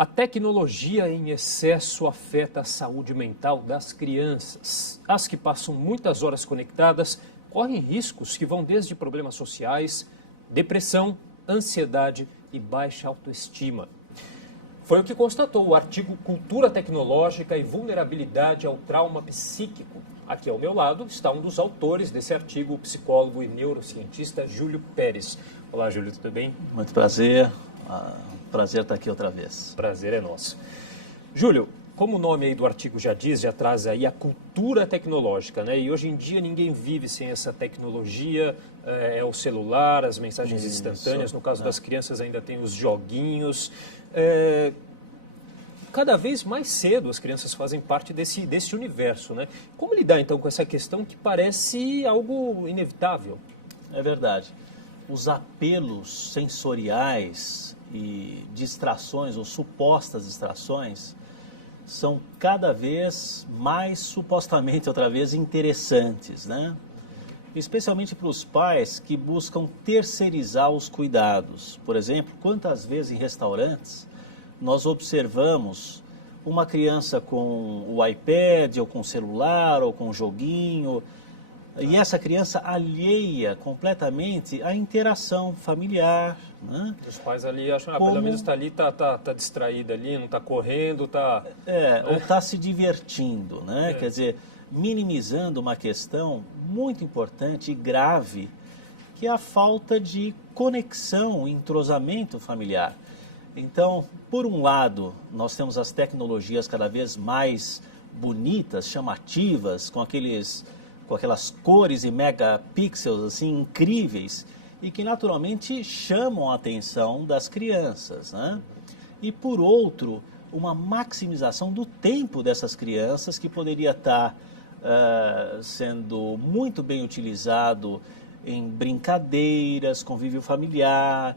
A tecnologia em excesso afeta a saúde mental das crianças. As que passam muitas horas conectadas correm riscos que vão desde problemas sociais, depressão, ansiedade e baixa autoestima. Foi o que constatou o artigo Cultura Tecnológica e Vulnerabilidade ao Trauma Psíquico. Aqui ao meu lado está um dos autores desse artigo, o psicólogo e neurocientista Júlio Pérez. Olá, Júlio, tudo bem? Muito prazer. Prazer estar aqui outra vez. Prazer é nosso. Júlio, como o nome aí do artigo já diz, já traz aí a cultura tecnológica, né? E hoje em dia ninguém vive sem essa tecnologia, é o celular, as mensagens instantâneas, no caso das crianças ainda tem os joguinhos. Cada vez mais cedo as crianças fazem parte desse universo, né? Como lidar então com essa questão que parece algo inevitável? É verdade. Os apelos sensoriais e distrações ou supostas distrações são cada vez mais supostamente outra vez interessantes, né? Especialmente para os pais que buscam terceirizar os cuidados. Por exemplo, quantas vezes em restaurantes nós observamos uma criança com o iPad ou com o celular ou com o joguinho, e essa criança alheia completamente à interação familiar, né? Os pais ali acham, pelo menos está ali, tá distraída ali, não está correndo, está... ou está se divertindo, né? Quer dizer, minimizando uma questão muito importante e grave, que é a falta de conexão, entrosamento familiar. Então, por um lado, nós temos as tecnologias cada vez mais bonitas, chamativas, com aquelas cores e megapixels assim incríveis e que naturalmente chamam a atenção das crianças, né? E por outro, uma maximização do tempo dessas crianças que poderia estar sendo muito bem utilizado em brincadeiras, convívio familiar,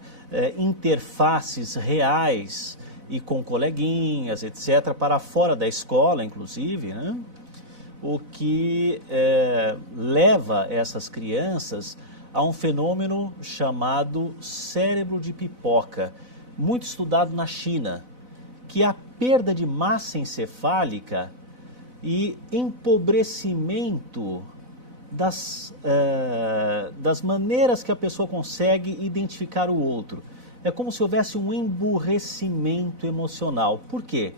interfaces reais e com coleguinhas, etc., para fora da escola, inclusive, né? O que leva essas crianças a um fenômeno chamado cérebro de pipoca, muito estudado na China, que é a perda de massa encefálica e empobrecimento das maneiras que a pessoa consegue identificar o outro. É como se houvesse um emburrecimento emocional. Por quê?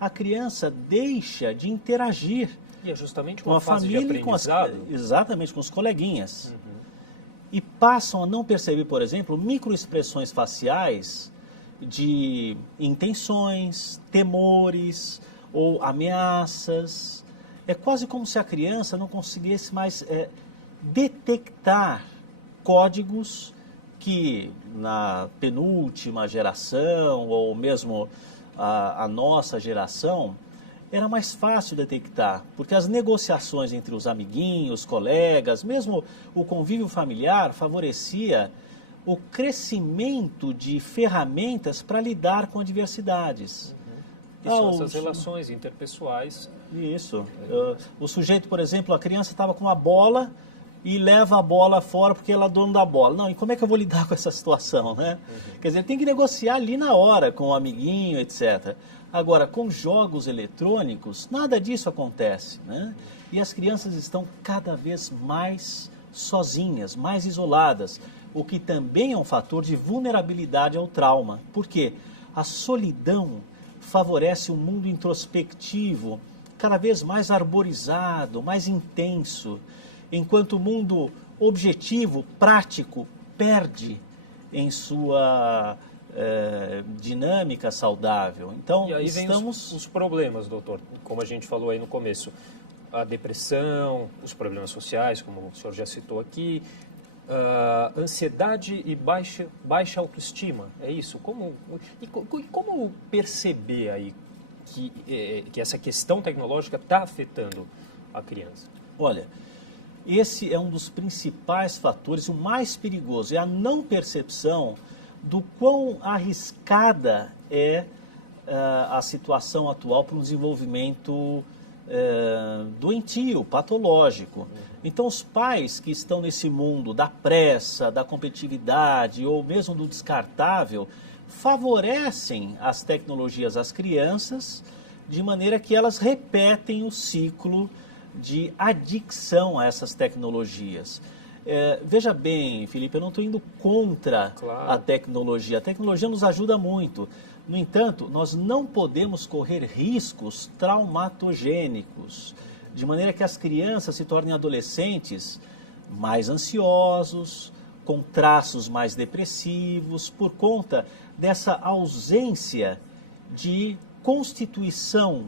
A criança deixa de interagir e é justamente com a família e exatamente, com os coleguinhas. Uhum. E passam a não perceber, por exemplo, microexpressões faciais de intenções, temores ou ameaças. É quase como se a criança não conseguisse mais detectar códigos que na penúltima geração ou mesmo a nossa geração era mais fácil detectar, porque as negociações entre os amiguinhos, colegas, mesmo o convívio familiar favorecia o crescimento de ferramentas para lidar com adversidades. E são essas relações interpessoais. Isso. O sujeito, por exemplo, a criança estava com uma bola e leva a bola fora porque ela é dono da bola. Não, e como é que eu vou lidar com essa situação, né? Quer dizer, ele tem que negociar ali na hora com o amiguinho, etc. Agora, com jogos eletrônicos, nada disso acontece, né? E as crianças estão cada vez mais sozinhas, mais isoladas, o que também é um fator de vulnerabilidade ao trauma. Por quê? A solidão favorece um mundo introspectivo, cada vez mais arborizado, mais intenso, enquanto o mundo objetivo, prático, perde em sua dinâmica saudável. Então, e aí vem os problemas, doutor, como a gente falou aí no começo. A depressão, os problemas sociais, como o senhor já citou aqui, ansiedade e baixa autoestima, é isso? Como perceber aí que essa questão tecnológica está afetando a criança? Olha, esse é um dos principais fatores, o mais perigoso, é a não percepção do quão arriscada é a situação atual para um desenvolvimento doentio, patológico. Então, os pais que estão nesse mundo da pressa, da competitividade ou mesmo do descartável, favorecem as tecnologias às crianças, de maneira que elas repetem o ciclo de adicção a essas tecnologias. Veja bem, Felipe, eu não estou indo contra a tecnologia nos ajuda muito. No entanto, nós não podemos correr riscos traumatogênicos, de maneira que as crianças se tornem adolescentes mais ansiosos, com traços mais depressivos, por conta dessa ausência de constituição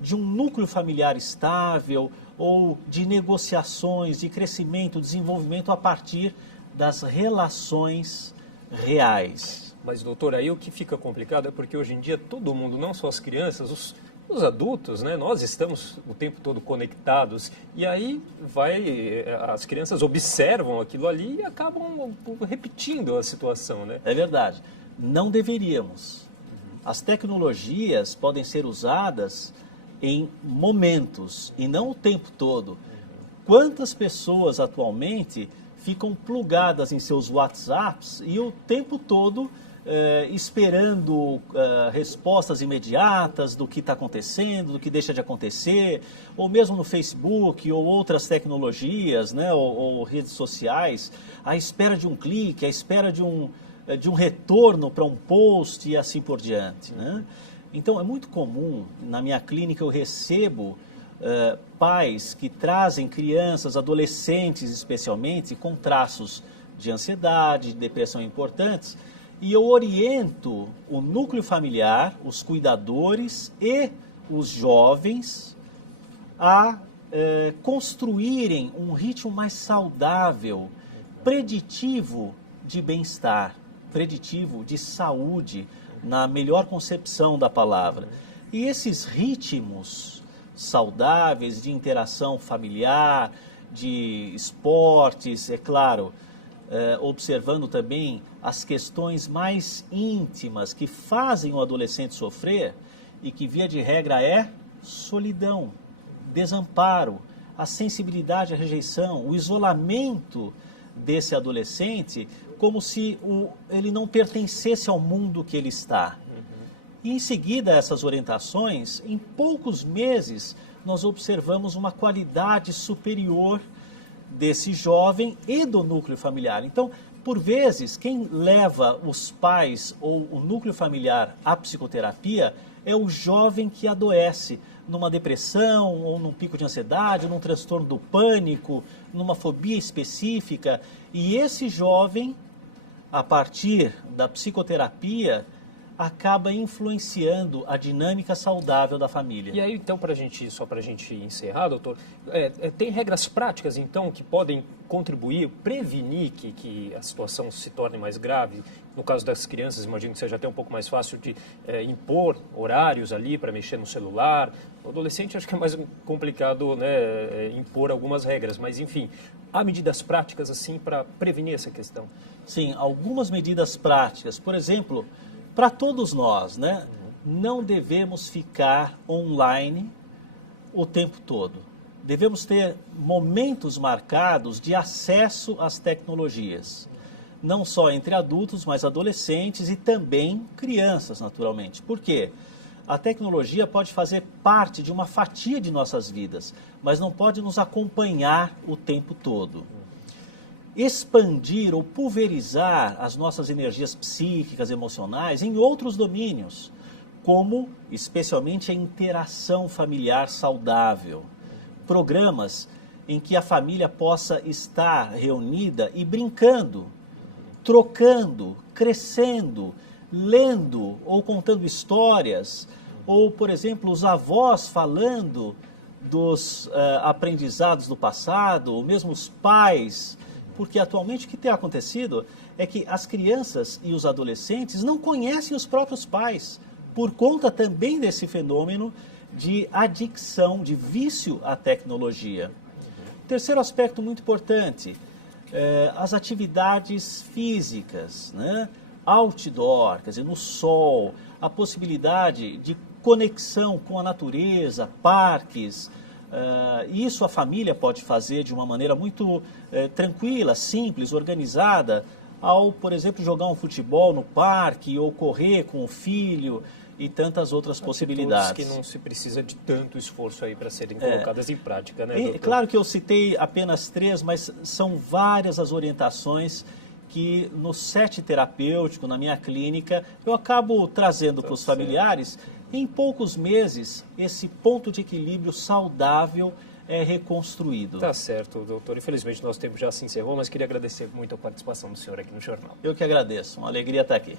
de um núcleo familiar estável ou de negociações, de crescimento, desenvolvimento a partir das relações reais. Mas, doutor, aí o que fica complicado é porque hoje em dia todo mundo, não só as crianças, os adultos, né, nós estamos o tempo todo conectados e aí as crianças observam aquilo ali e acabam repetindo a situação, né? É verdade. Não deveríamos. As tecnologias podem ser usadas em momentos e não o tempo todo. Quantas pessoas atualmente ficam plugadas em seus WhatsApps e o tempo todo esperando respostas imediatas do que está acontecendo, do que deixa de acontecer, ou mesmo no Facebook ou outras tecnologias, né, ou redes sociais, à espera de um clique, à espera de um retorno para um post e assim por diante, né? Então é muito comum, na minha clínica eu recebo pais que trazem crianças, adolescentes especialmente, com traços de ansiedade, de depressão importantes, e eu oriento o núcleo familiar, os cuidadores e os jovens a construírem um ritmo mais saudável, preditivo de bem-estar, preditivo de saúde, na melhor concepção da palavra. E esses ritmos saudáveis de interação familiar, de esportes, é claro, observando também as questões mais íntimas que fazem o adolescente sofrer e que, via de regra, é solidão, desamparo, a sensibilidade à rejeição, o isolamento desse adolescente, como se ele não pertencesse ao mundo que ele está. E em seguida a essas orientações, em poucos meses, nós observamos uma qualidade superior desse jovem e do núcleo familiar. Então, por vezes, quem leva os pais ou o núcleo familiar à psicoterapia é o jovem que adoece numa depressão, ou num pico de ansiedade, ou num transtorno do pânico, numa fobia específica. E esse jovem, a partir da psicoterapia, acaba influenciando a dinâmica saudável da família. E aí, então, só para a gente encerrar, doutor, tem regras práticas, então, que podem contribuir, prevenir que a situação se torne mais grave? No caso das crianças, imagino que seja até um pouco mais fácil de impor horários ali para mexer no celular. O adolescente, acho que é mais complicado, né, impor algumas regras, mas, enfim, há medidas práticas, assim, para prevenir essa questão? Sim, algumas medidas práticas. Por exemplo, para todos nós, né, não devemos ficar online o tempo todo. Devemos ter momentos marcados de acesso às tecnologias. Não só entre adultos, mas adolescentes e também crianças, naturalmente. Por quê? A tecnologia pode fazer parte de uma fatia de nossas vidas, mas não pode nos acompanhar o tempo todo. Expandir ou pulverizar as nossas energias psíquicas, emocionais em outros domínios, como especialmente a interação familiar saudável. Programas em que a família possa estar reunida e brincando, trocando, crescendo, lendo ou contando histórias, ou, por exemplo, os avós falando dos aprendizados do passado, ou mesmo os pais. Porque atualmente o que tem acontecido é que as crianças e os adolescentes não conhecem os próprios pais, por conta também desse fenômeno de adicção, de vício à tecnologia. Terceiro aspecto muito importante, as atividades físicas, né? Outdoor, quer dizer, no sol, a possibilidade de conexão com a natureza, parques. Isso a família pode fazer de uma maneira muito tranquila, simples, organizada, ao, por exemplo, jogar um futebol no parque ou correr com o filho e tantas outras possibilidades. Que não se precisa de tanto esforço aí para serem colocadas em prática, né, doutor? Claro que eu citei apenas 3, mas são várias as orientações que no set terapêutico, na minha clínica, eu acabo trazendo para os familiares. Em poucos meses, esse ponto de equilíbrio saudável é reconstruído. Tá certo, doutor. Infelizmente, nosso tempo já se encerrou, mas queria agradecer muito a participação do senhor aqui no jornal. Eu que agradeço. Uma alegria estar aqui.